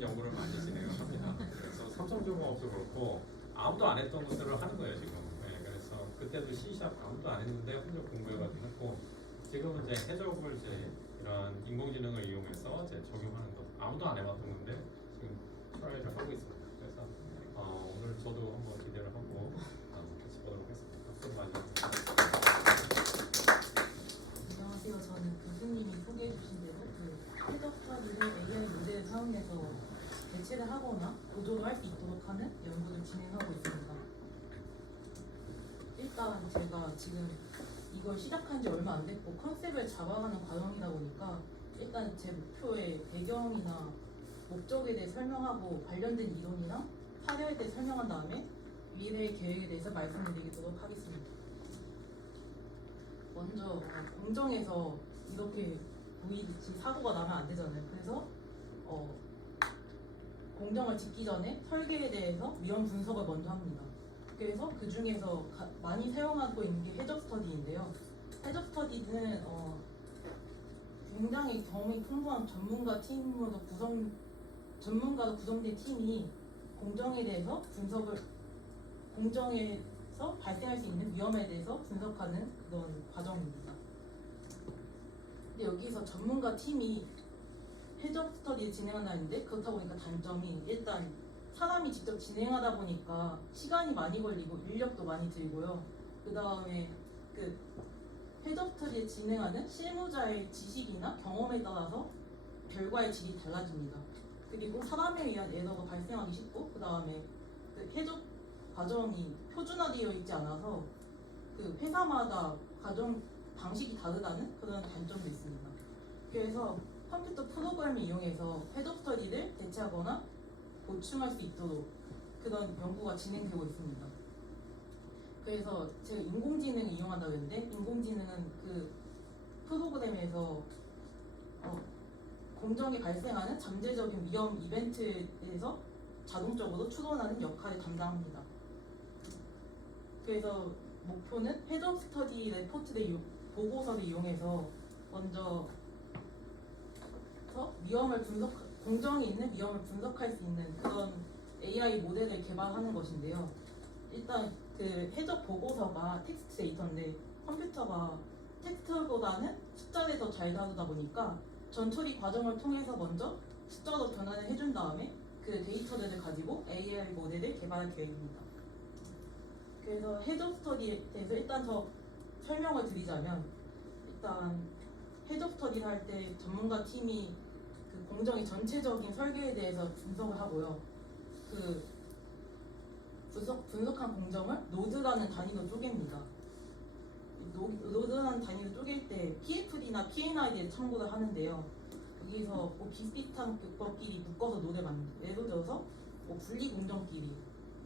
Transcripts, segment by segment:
연구를 많이 진행을 합니다. 그래서 삼성중공업도 그렇고 아무도 안 했던 것들을 하는 거예요 지금. 네, 그래서 그때도 C# 아무도 안 했는데 혼자 공부해가지고 했고 지금은 이제 해적을 이제 이런 인공지능을 이용해서 이제 적용하는 것 아무도 안 해봤던 건데 지금 트라이를 하고 있습니다. 그래서 오늘 저도 한번 기대를 하고 같이 보도록 하겠습니다. 박수 많이 안녕하세요. 저는 교수님이 소개해 주신 대로 그 해적처리를 AI 모델을 사용해서 대체를 하거나 보조를 할 수 있도록 하는 연구를 진행하고 있습니다. 일단 제가 지금 이걸 시작한 지 얼마 안 됐고 컨셉을 잡아가는 과정이다 보니까 일단 제 목표의 배경이나 목적에 대해 설명하고 관련된 이론이랑 사례에 대해 설명한 다음에 미래 계획에 대해서 말씀드리도록 하겠습니다. 먼저 공정에서 이렇게 보이듯이 사고가 나면 안 되잖아요. 그래서 공정을 짓기 전에 설계에 대해서 위험 분석을 먼저 합니다. 그래서 그 중에서 많이 사용하고 있는 게 해적 스터디인데요. 해적 스터디는 굉장히 경험이 풍부한 전문가로 구성된 팀이 공정에 대해서 공정에서 발생할 수 있는 위험에 대해서 분석하는 그런 과정입니다. 근데 여기서 전문가 팀이 해적 스터디를 진행한다는데 그렇다 보니까 단점이 일단 사람이 직접 진행하다 보니까 시간이 많이 걸리고 인력도 많이 들고요. 그 다음에 그 해적 스터디를 진행하는 실무자의 지식이나 경험에 따라서 결과의 질이 달라집니다. 그리고 사람에 의한 에러가 발생하기 쉽고 그 다음에 그 해적 과정이 표준화되어 있지 않아서 그 회사마다 과정 방식이 다르다는 그런 단점도 있습니다. 그래서 컴퓨터 프로그램을 이용해서 해적 스터디를 대체하거나 보충할 수 있도록 그런 연구가 진행되고 있습니다. 그래서 제가 인공지능을 이용한다고 했는데 인공지능은 그 프로그램에서 공정에 발생하는 잠재적인 위험 이벤트에 대해서 자동적으로 추론하는 역할을 담당합니다. 그래서 목표는 해적 스터디 레포트를 보고서를 이용해서 먼저 공정에 있는 위험을 분석할 수 있는 그런 AI 모델을 개발하는 것인데요. 일단 그 해적 보고서가 텍스트 데이터인데 컴퓨터가 텍스트보다는 숫자를 더 잘 다루다 보니까 전처리 과정을 통해서 먼저 숫자로 변환을 해준 다음에 그 데이터들을 가지고 AI 모델을 개발할 계획입니다. 그래서 해적 스터디에 대해서 일단 더 설명을 드리자면 일단 해적 스터디를 할 때 전문가 팀이 그 공정의 전체적인 설계에 대해서 분석을 하고요. 그 분석한 공정을 노드라는 단위로 쪼갭니다. 노드라는 단위로 쪼갤 때 PFD나 PNID를 참고를 하는데요. 여기서 뭐 비슷비슷한 것끼리 묶어서 노드를 만듭니다. 예를 들어서 뭐 분리 공정끼리,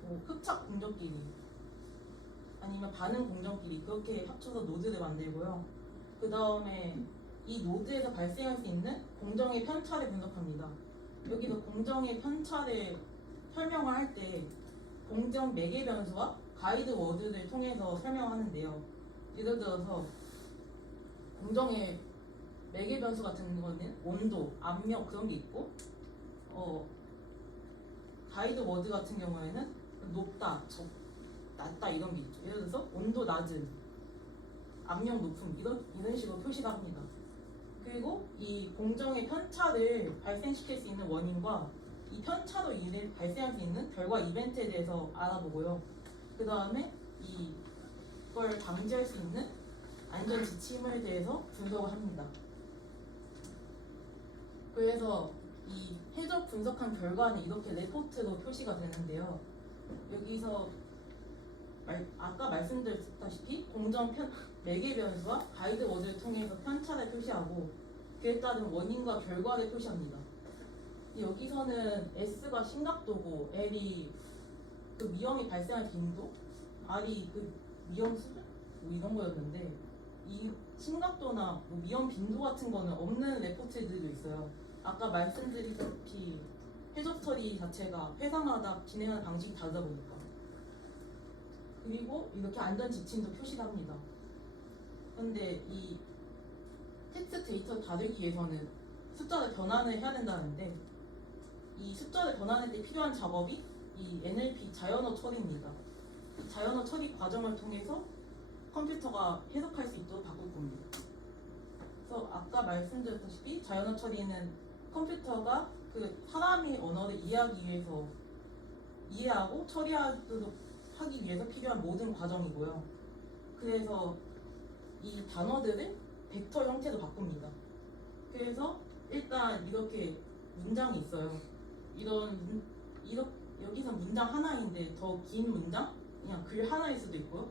뭐 흡착 공정끼리, 아니면 반응 공정끼리 그렇게 합쳐서 노드를 만들고요. 그 다음에 이 노드에서 발생할 수 있는 공정의 편차를 분석합니다. 여기서 공정의 편차를 설명을 할 때 공정 매개 변수와 가이드 워드를 통해서 설명하는데요. 예를 들어서 공정의 매개 변수 같은 거는 온도, 압력 그런 게 있고 가이드 워드 같은 경우에는 높다, 낮다 이런 게 있죠. 예를 들어서 온도 낮은, 압력 높음 이런 식으로 표시를 합니다. 그리고 이 공정의 편차를 발생시킬 수 있는 원인과 이 편차로 인해 발생할 수 있는 결과 이벤트에 대해서 알아보고요. 그 다음에 이걸 방지할 수 있는 안전 지침에 대해서 분석을 합니다. 그래서 이 해적 분석한 결과는 이렇게 레포트로 표시가 되는데요. 여기서 아까 말씀드렸다시피 공정 매개 변수와 가이드 워드를 통해서 편차를 표시하고 그에 따른 원인과 결과를 표시합니다. 여기서는 S가 심각도고 L이 그 위험이 발생할 빈도, R이 그 위험 수준 뭐 이런 거였는데 이 심각도나 뭐 위험 빈도 같은 거는 없는 레포트들도 있어요. 아까 말씀드렸다시피 해적 스터디 자체가 회사마다 진행하는 방식이 다르다 보니까 그리고 이렇게 안전 지침도 표시합니다. 그런데 이 텍스트 데이터 다루기 위해서는 숫자를 변환을 해야 된다는데 이 숫자를 변환할 때 필요한 작업이 이 NLP 자연어 처리입니다. 이 자연어 처리 과정을 통해서 컴퓨터가 해석할 수 있도록 바꿀 겁니다. 그래서 아까 말씀드렸다시피 자연어 처리는 컴퓨터가 그 사람의 언어를 이해하기 위해서 이해하고 처리하도록 하기 위해서 필요한 모든 과정이고요. 그래서 이 단어들을 벡터 형태로 바꿉니다. 그래서 일단 이렇게 문장이 있어요. 여기서 문장 하나인데 더 긴 문장? 그냥 글 하나일 수도 있고요.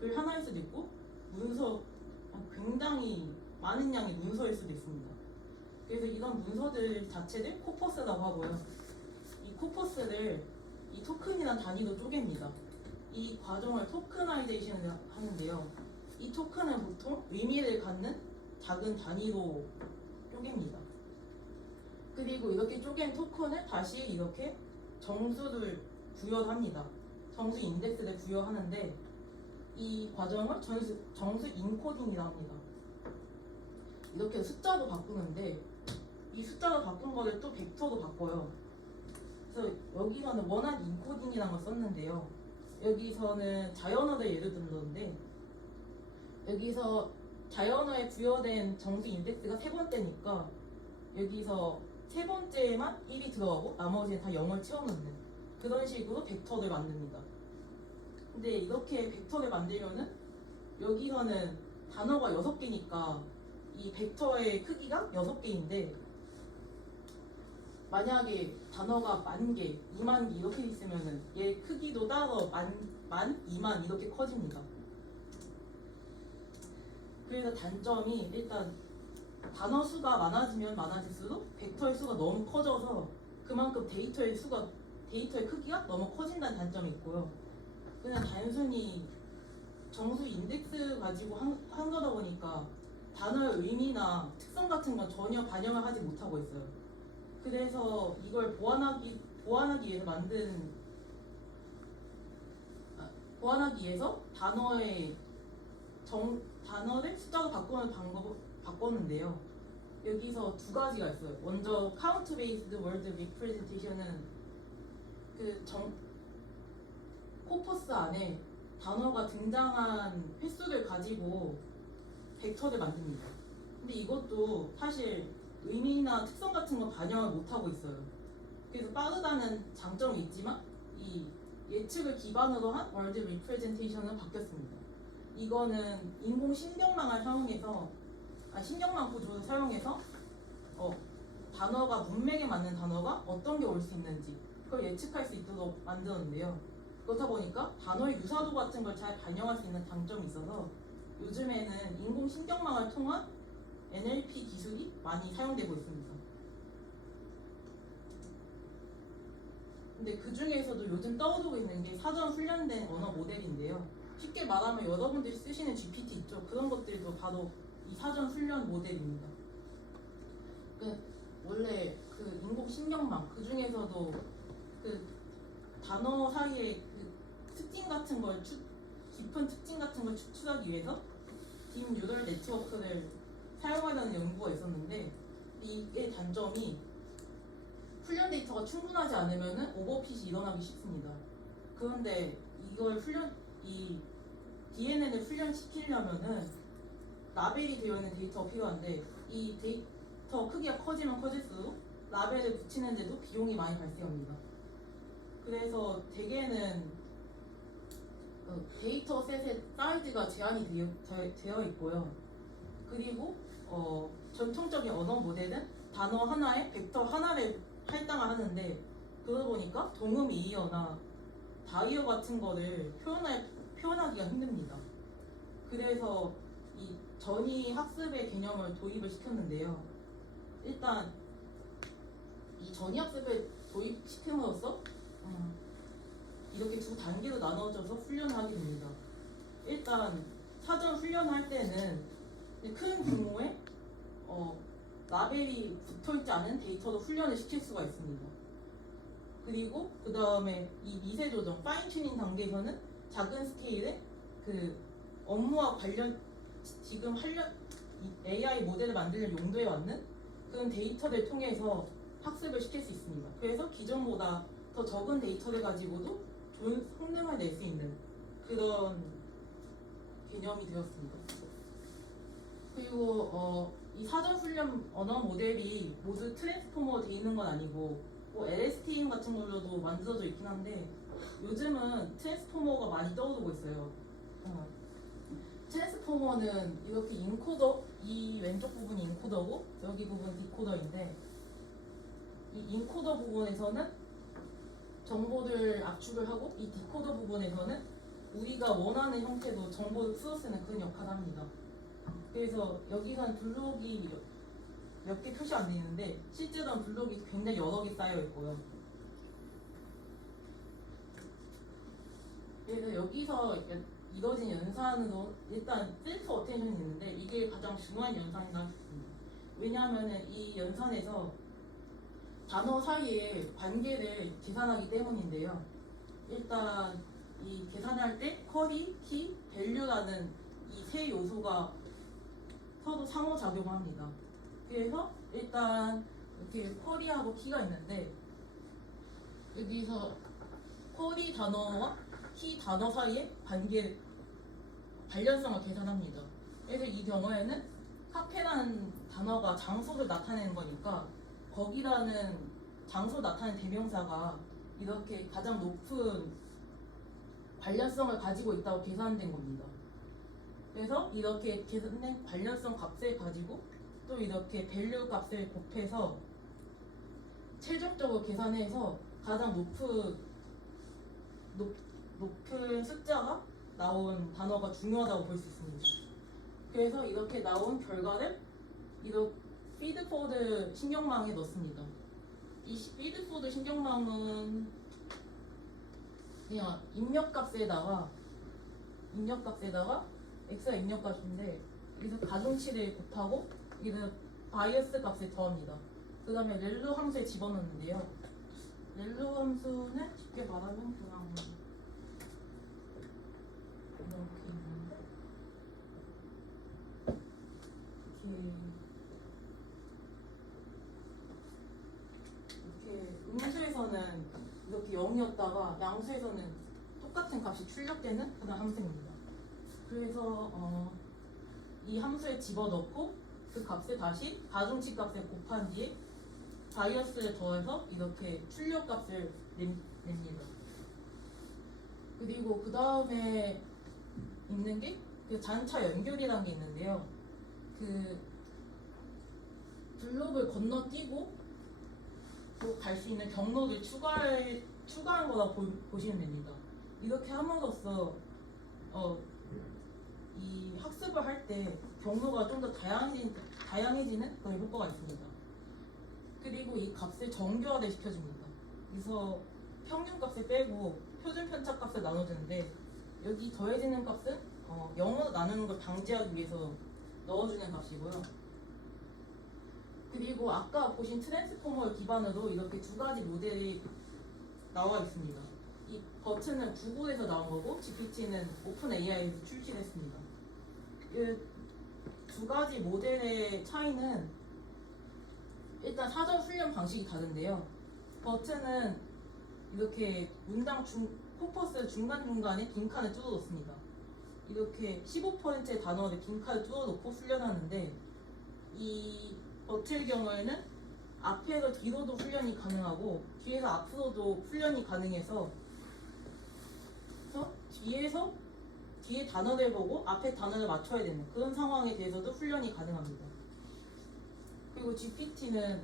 글 하나일 수도 있고 문서 굉장히 많은 양의 문서일 수도 있습니다. 그래서 이런 문서들 자체를 코퍼스라고 하고요. 이 코퍼스를 이 토큰이라는 단위로 쪼갭니다. 이 과정을 토크나이제이션을 하는데요. 이 토큰은 보통 의미를 갖는 작은 단위로 쪼갭니다. 그리고 이렇게 쪼갠 토큰을 다시 이렇게 정수를 부여합니다. 정수 인덱스를 부여하는데 이 과정을 정수 인코딩이라고 합니다. 이렇게 숫자도 바꾸는데 이 숫자로 바꾼 거를 또 벡터로 바꿔요. 그래서 여기서는 원한 인코딩이라는 걸 썼는데요. 여기서는 자연어를 예를 들었는데 여기서 자연어에 부여된 정수 인덱스가 세 번째니까 여기서 세 번째에만 1이 들어가고 나머지는 다 0을 채워넣는 그런 식으로 벡터를 만듭니다. 근데 이렇게 벡터를 만들면은 여기서는 단어가 6개니까 이 벡터의 크기가 6개인데 만약에 단어가 10,000개, 20,000개 이렇게 있으면은 얘 크기도 따로 10,000, 20,000 이렇게 커집니다. 그래서 단점이 일단 단어 수가 많아지면 많아질수록 벡터의 수가 너무 커져서 그만큼 데이터의 크기가 너무 커진다는 단점이 있고요. 그냥 단순히 정수 인덱스 가지고 한 거다 보니까 단어의 의미나 특성 같은 건 전혀 반영을 하지 못하고 있어요. 그래서 이걸 보완하기 위해서 단어를 숫자로 바꾸는 방법을 바꿨는데요. 여기서 두 가지가 있어요. 먼저 count based word representation은 코퍼스 안에 단어가 등장한 횟수를 가지고 벡터를 만듭니다. 근데 이것도 사실 의미나 특성 같은 거 반영을 못하고 있어요. 그래서 빠르다는 장점이 있지만 이 예측을 기반으로 한 월드 리프레젠테이션은 바뀌었습니다. 이거는 인공 신경망을 사용해서 신경망 구조를 사용해서 단어가 문맥에 맞는 단어가 어떤 게 올 수 있는지 그걸 예측할 수 있도록 만들었는데요. 그렇다 보니까 단어의 유사도 같은 걸 잘 반영할 수 있는 장점이 있어서 요즘에는 인공 신경망을 통한 NLP 기술이 많이 사용되고 있습니다. 근데 그 중에서도 요즘 떠오르고 있는 게 사전 훈련된 언어 모델인데요. 쉽게 말하면 여러분들이 쓰시는 GPT 있죠? 그런 것들도 바로 이 사전 훈련 모델입니다. 원래 그 인공 신경망 그 중에서도 그 단어 사이에 그 특징 같은 걸 깊은 특징 같은 걸 추출하기 위해서 딥 뉴럴 네트워크를 사용하려는 연구가 있었는데 이게 단점이 훈련 데이터가 충분하지 않으면 오버핏이 일어나기 쉽습니다. 그런데 이 DNN을 훈련시키려면은 라벨이 되어 있는 데이터가 필요한데 이 데이터 크기가 커지면 커질수록 라벨을 붙이는데도 비용이 많이 발생합니다. 그래서 대개는 데이터셋의 사이즈가 제한이 되어 있고요. 그리고 전통적인 언어 모델은 단어 하나에 벡터 하나를 할당을 하는데 그러다 보니까 동음 이어나 다이어 같은 거를 표현하기가 힘듭니다. 그래서 이 전위 학습의 개념을 도입을 시켰는데요. 일단 이 전위 학습을 도입시킴으로써 이렇게 두 단계로 나눠져서 훈련을 하게 됩니다. 일단 사전 훈련할 때는 큰 규모의 라벨이 붙어있지 않은 데이터도 훈련을 시킬 수가 있습니다. 그리고 그 다음에 이 미세 조정, 파인 튜닝 단계에서는 작은 스케일의 그 업무와 관련 지금 AI 모델을 만들는 용도에 맞는 그런 데이터를 통해서 학습을 시킬 수 있습니다. 그래서 기존보다 더 적은 데이터를 가지고도 좋은 성능을 낼 수 있는 그런 개념이 되었습니다. 그리고 이 사전 훈련 언어 모델이 모두 트랜스포머가 되어 있는 건 아니고 뭐 LSTM 같은 걸로도 만들어져 있긴 한데 요즘은 트랜스포머가 많이 떠오르고 있어요. 트랜스포머는 이렇게 인코더, 이 왼쪽 부분이 인코더고 여기 부분 디코더인데 이 인코더 부분에서는 정보를 압축을 하고 이 디코더 부분에서는 우리가 원하는 형태로 정보를 풀어쓰는 그런 역할을 합니다. 그래서 여기선 블록이 몇 개 표시 안 되어 있는데 실제로는 블록이 굉장히 여러 개 쌓여 있고요. 그래서 여기서 이뤄진 연산으로 일단 셀프 어텐션이 있는데 이게 가장 중요한 연산이라고 할 수 있습니다. 왜냐하면 이 연산에서 단어 사이에 관계를 계산하기 때문인데요. 일단 이 계산할 때 쿼리, 키, 밸류라는 이 세 요소가 서로 상호작용합니다. 그래서 일단 이렇게 쿼리하고 키가 있는데 여기서 쿼리 단어와 키 단어 사이의 관련성을 계산합니다. 그래서 이 경우에는 카페라는 단어가 장소를 나타내는 거니까 거기라는 장소 나타내는 대명사가 이렇게 가장 높은 관련성을 가지고 있다고 계산된 겁니다. 그래서 이렇게 계산된 관련성 값을 가지고 또 이렇게 밸류 값을 곱해서 최종적으로 계산해서 가장 높은 숫자가 나온 단어가 중요하다고 볼 수 있습니다. 그래서 이렇게 나온 결과를 이렇게 피드포드 신경망에 넣습니다. 이 피드포드 신경망은 그냥 입력값에다가 x가 입력값인데 여기서 가중치를 곱하고 여기서 바이어스 값을 더합니다. 그 다음에 렐루 함수에 집어넣는데요. 렐루 함수는 쉽게 말하면 그냥 이렇게 있는데 이렇게 음수에서는 이렇게 0이었다가 양수에서는 똑같은 값이 출력되는 그런 함수입니다. 그래서 이 함수에 집어넣고 그 값을 다시 가중치 값에 곱한 뒤에 바이어스를 더해서 이렇게 출력 값을 냅니다. 그리고 그 다음에 있는 게 그 잔차 연결이라는 게 있는데요. 그 블록을 건너뛰고 또 갈 수 있는 경로를 추가한 거다 보시면 됩니다. 이렇게 함으로써 이 학습을 할 때 경로가 좀 더 다양해지는 그런 효과가 있습니다. 그리고 이 값을 정교화를 시켜줍니다. 그래서 평균 값을 빼고 표준 편차 값을 나눠주는데 여기 더해지는 값은 0으로 나누는 걸 방지하기 위해서 넣어주는 값이고요. 그리고 아까 보신 트랜스포머를 기반으로 이렇게 두 가지 모델이 나와 있습니다. 이 버튼은 구글에서 나온 거고 GPT는 오픈 AI에서 출시됐습니다. 이 두 가지 모델의 차이는 일단 사전 훈련 방식이 다른데요. 버튼은 이렇게 문장 코퍼스 중간중간에 빈칸을 뚫어놓습니다. 이렇게 15%의 단어를 빈칸을 뚫어놓고 훈련하는데 이 버튼의 경우에는 앞에서 뒤로도 훈련이 가능하고 뒤에서 앞으로도 훈련이 가능해서 뒤에 단어를 보고 앞에 단어를 맞춰야 되는 그런 상황에 대해서도 훈련이 가능합니다. 그리고 GPT는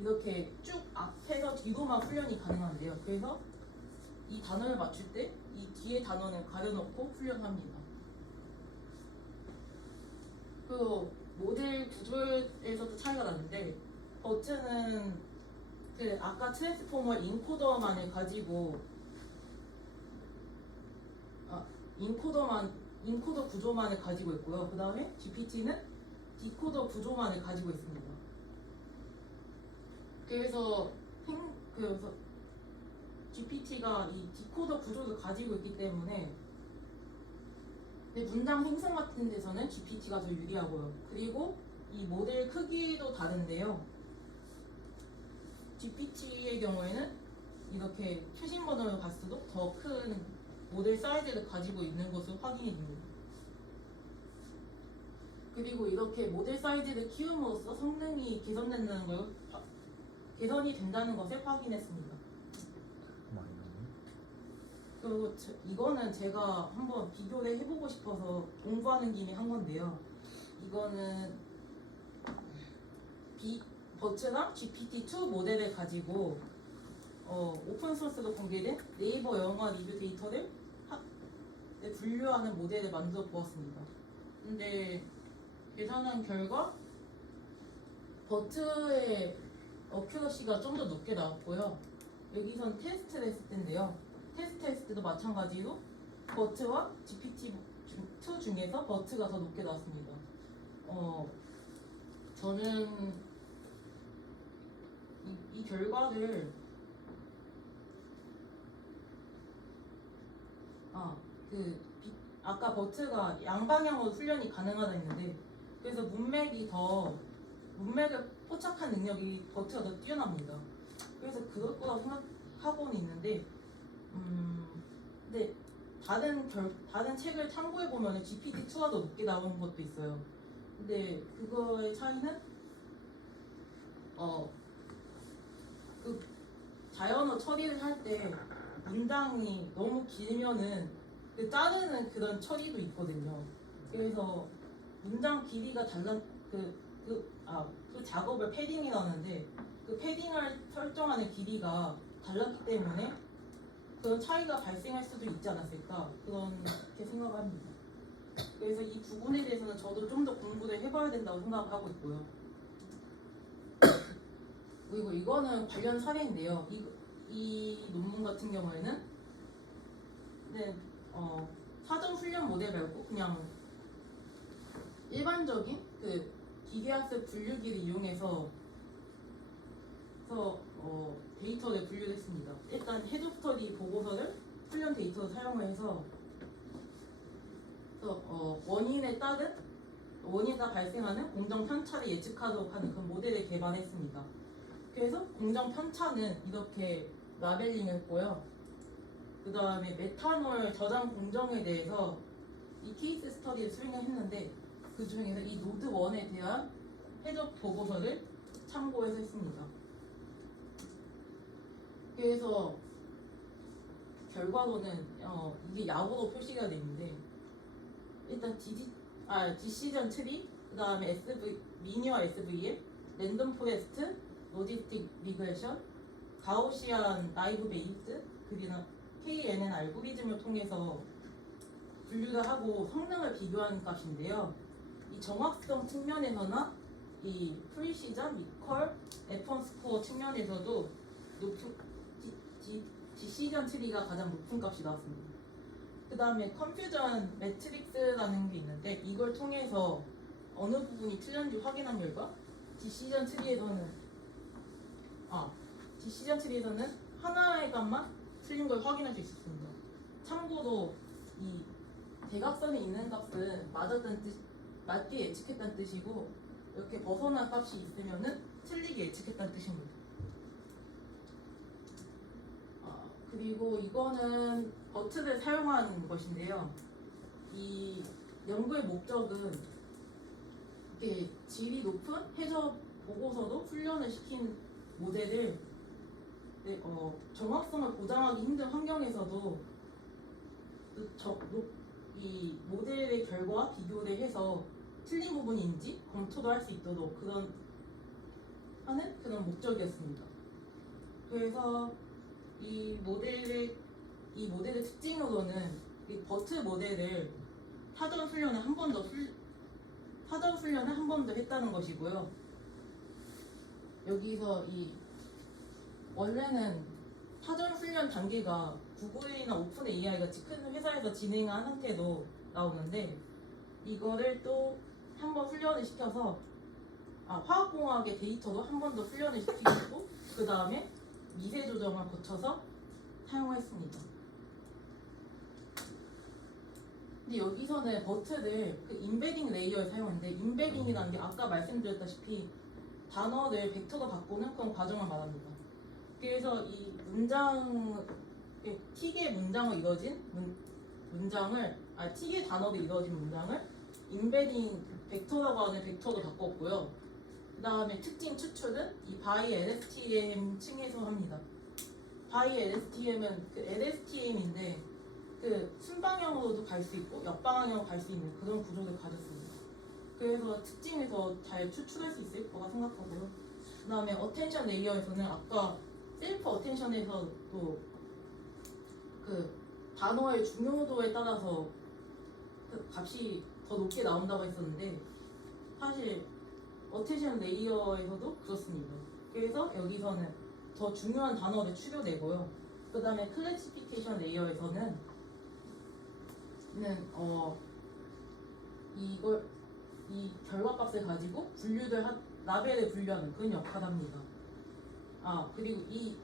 이렇게 쭉 앞에서 뒤로만 훈련이 가능한데요. 그래서 이 단어를 맞출 때 이 뒤에 단어는 가려놓고 훈련합니다. 그리고 모델 구조에서도 차이가 나는데 버튼은 그 아까 트랜스포머 인코더 구조만을 가지고 있고요. 그 다음에 GPT는 디코더 구조만을 가지고 있습니다. 그래서 GPT가 이 디코더 구조를 가지고 있기 때문에 문장 생성 같은 데서는 GPT가 더 유리하고요. 그리고 이 모델 크기도 다른데요. GPT의 경우에는 이렇게 최신 버전으로 갈수록 더 큰 모델 사이즈를 가지고 있는 것을 확인이 됩니다. 그리고 이렇게 모델 사이즈를 키움으로써 성능이 개선된다는 걸 개선이 된다는 것을 확인했습니다. 그리고 이거는 제가 한번 비교를 해보고 싶어서 공부하는 김에 한 건데요. 이거는 버츠랑 GPT-2 모델을 가지고 오픈소스로 공개된 네이버 영화 리뷰 데이터를 분류하는 모델을 만들어 보았습니다. 근데 계산한 결과 버츠의 어큐러시가 좀 더 높게 나왔고요. 여기선 테스트를 했을 텐데요. 테스트 때도 마찬가지로 버츠와 GPT-2 중에서 버츠가 더 높게 나왔습니다. 저는 이 결과를 아까 버츠가 양방향으로 훈련이 가능하다 했는데 그래서 문맥을 포착한 능력이 버츠가 더 뛰어납니다. 그래서 그럴 거라고 생각하고는 있는데 근데 다른 책을 참고해 보면 GPT-2가 더 높게 나오는 것도 있어요. 근데 그거의 차이는 그 자연어 처리를 할 때 문장이 너무 길면은 그 자르는 그런 처리도 있거든요. 그래서 문장 길이가 그 작업을 패딩이라는데 그 패딩을 설정하는 길이가 달랐기 때문에 그런 차이가 발생할 수도 있지 않았을까 그렇게 생각합니다. 그래서 이 부분에 대해서는 저도 좀 더 공부를 해봐야 된다고 생각하고 있고요. 그리고 이거는 관련 사례인데요. 이 논문 같은 경우에는 사전 훈련 모델 말고 그냥 일반적인 그 기계학습 분류기를 이용해서 데이터를 분류했습니다. 일단 헤드스터디 보고서를 훈련 데이터로 사용을 해서 원인에 발생하는 공정 편차를 예측하도록 하는 그런 모델을 개발했습니다. 그래서 공정 편차는 이렇게 라벨링을 했고요. 그 다음에 메탄올 저장 공정에 대해서 이 케이스 스터디를 수행을 했는데 그 중에서 이 노드 1에 대한 해적 보고서를 참고해서 했습니다. 그래서 결과로는 이게 야구로 표시가 되는데 일단 디시전 트리, 그 다음에 리니어 SVM, 랜덤 포레스트, 로지스틱 리그레션, 가우시안 라이브 베이스, 그리고 KNN 알고리즘을 통해서 분류를 하고 성능을 비교하는 값인데요. 이 정확성 측면에서나 이 프리시전, 리컬, F1 스코어 측면에서도 디시전 트리가 가장 높은 값이 나왔습니다. 그 다음에 컨퓨전 매트릭스라는 게 있는데 이걸 통해서 어느 부분이 틀렸는지 확인한 결과 디시전 트리에서는 하나의 값만 틀린 걸 확인할 수 있었습니다. 참고로 이 대각선에 있는 값은 맞게 예측했다는 뜻이고 이렇게 벗어난 값이 있으면은 틀리게 예측했다는 뜻입니다. 그리고 이거는 버튼을 사용한 것인데요. 이 연구의 목적은 이렇게 질이 높은 해저 보고서도 훈련을 시킨 모델을 정확성을 보장하기 힘든 환경에서도 이 모델의 결과와 비교를 해서 틀린 부분인지 검토도 할 수 있도록 하는 그런 목적이었습니다. 그래서 이 모델의 특징으로는 이 버트 모델을 사전 훈련을 한 번 더 했다는 것이고요. 여기서 원래는 사전 훈련 단계가 구글이나 오픈 AI 같이 큰 회사에서 진행한 상태로 나오는데 이거를 또 한 번 훈련을 시켜서 화학공학의 데이터도 한 번 더 훈련을 시키고 그 다음에 미세 조정을 거쳐서 사용했습니다. 근데 여기서는 버트를 그 임베딩 레이어에 사용했는데 임베딩이라는 게 아까 말씀드렸다시피 단어를 벡터로 바꾸는 그런 과정을 말합니다. 그래서 이 문장 틱의 문장을 이뤄진 틱의 단어로 이루어진 문장을 인베딩 벡터라고 하는 벡터로 바꿨고요. 그 다음에 특징 추출은 이 by LSTM 층에서 합니다. by LSTM은 그 LSTM인데 그 순방향으로도 갈 수 있고 역방향으로 갈 수 있는 그런 구조를 가졌습니다. 그래서 특징을 더 잘 추출할 수 있을 거라 생각하고요. 그 다음에 어텐션 레이어에서는 아까 셀프 어텐션에서도 그 단어의 중요도에 따라서 그 값이 더 높게 나온다고 했었는데 사실 어텐션 레이어에서도 그렇습니다. 그래서 여기서는 더 중요한 단어를 추려내고요. 그 다음에 클래시피케이션 레이어에서는 이 결과값을 가지고 라벨을 분류하는 그런 역할을 합니다. 그리고 이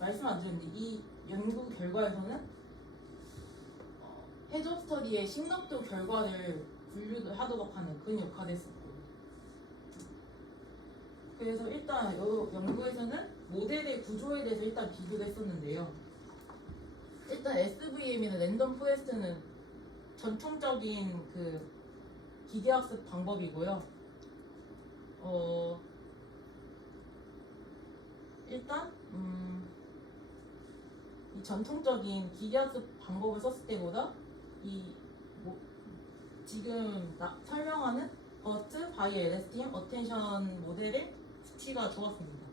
말씀 안 드렸는데 이 연구 결과에서는 해저 스터디의 심각도 결과를 분류하도록 하는 그런 역할을 했었고, 그래서 일단 이 연구에서는 모델의 구조에 대해서 일단 비교를 했었는데요. 일단 SVM이나 랜덤 포레스트는 전통적인 그 기계학습 방법이고요. 일단 이 전통적인 기계학습 방법을 썼을 때보다 지금 설명하는 버트, 바이 LSTM, 어텐션 모델의 수치가 좋았습니다.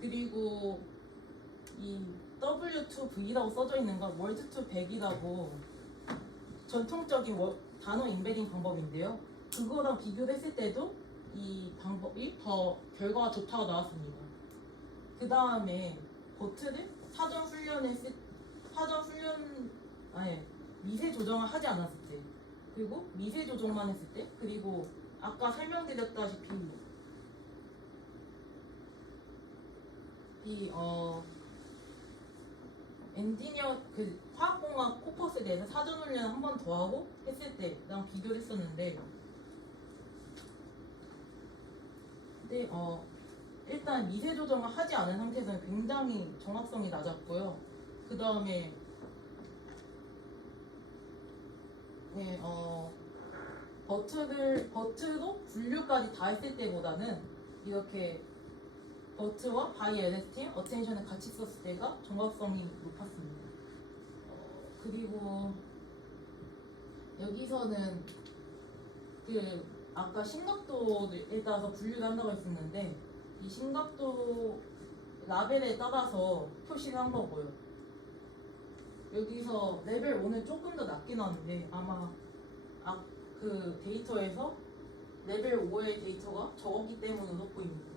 그리고 이 W2V라고 써져 있는 건 월드2 100이라고 전통적인 단어 인베딩 방법인데요. 그거랑 비교를 했을 때도 이 방법이 더 결과가 좋다고 나왔습니다. 그 다음에 버트를 미세 조정을 하지 않았을 때, 그리고 미세 조정만 했을 때, 그리고 아까 설명드렸다시피 엔지니어 그 화학공학 코퍼스에 대해서 사전 훈련 한 번 더 하고 했을 때랑 비교를 했었는데, 일단 미세 조정을 하지 않은 상태에서는 굉장히 정확성이 낮았고요. 그 다음에 버트로 분류까지 다 했을 때보다는 이렇게 버트와 바이 LSTM, 어텐션을 같이 썼을 때가 정확성이 높았습니다. 그리고 여기서는 그 아까 심각도에 따라서 분류를 한다고 했었는데 이 심각도 라벨에 따라서 표시를 한 거고요. 여기서 레벨 5는 조금 더 낮게 나왔는데 아마 그 데이터에서 레벨 5의 데이터가 적었기 때문으로 보입니다.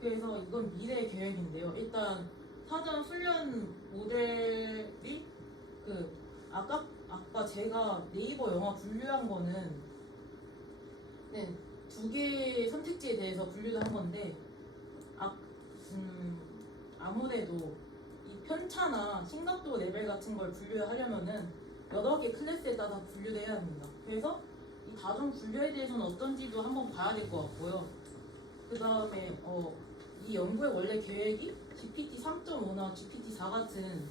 그래서 이건 미래 계획인데요. 일단 사전 훈련 모델이 아까 제가 네이버 영화 분류한 거는 두 개의 선택지에 대해서 분류를 한 건데 아무래도 이 편차나 심각도 레벨 같은 걸 분류를 하려면은 여러 개 클래스에 따라 분류를 해야 합니다. 그래서 이 다중 분류에 대해서는 어떤지도 한번 봐야 될 것 같고요. 그 다음에 이 연구의 원래 계획이 GPT 3.5나 GPT 4 같은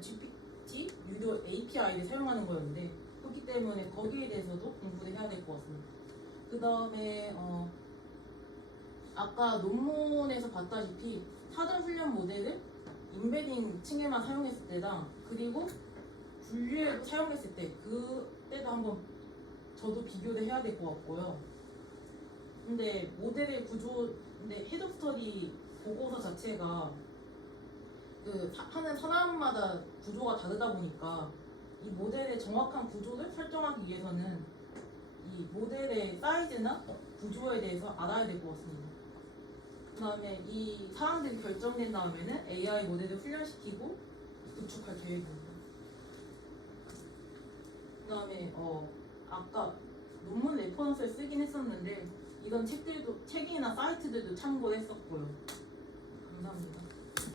GPT 유료 API를 사용하는 거였는데 그렇기 때문에 거기에 대해서도 공부를 해야 될 것 같습니다. 그 다음에 아까 논문에서 봤다시피 사전 훈련 모델을 인베딩 층에만 사용했을 때랑 그리고 분류에도 사용했을 때 그때도 한번 저도 비교를 해야 될 것 같고요. 근데 모델의 근데 헤드 스터디 보고서 자체가 하는 사람마다 구조가 다르다 보니까 이 모델의 정확한 구조를 설정하기 위해서는 이 모델의 사이즈나 구조에 대해서 알아야 될 것 같습니다. 그 다음에 이 사항들이 결정된 다음에는 AI 모델을 훈련시키고 구축할 계획입니다. 그 다음에 아까 논문 레퍼런스를 쓰긴 했었는데 이런 책이나 사이트들도 참고했었고요. 감사합니다.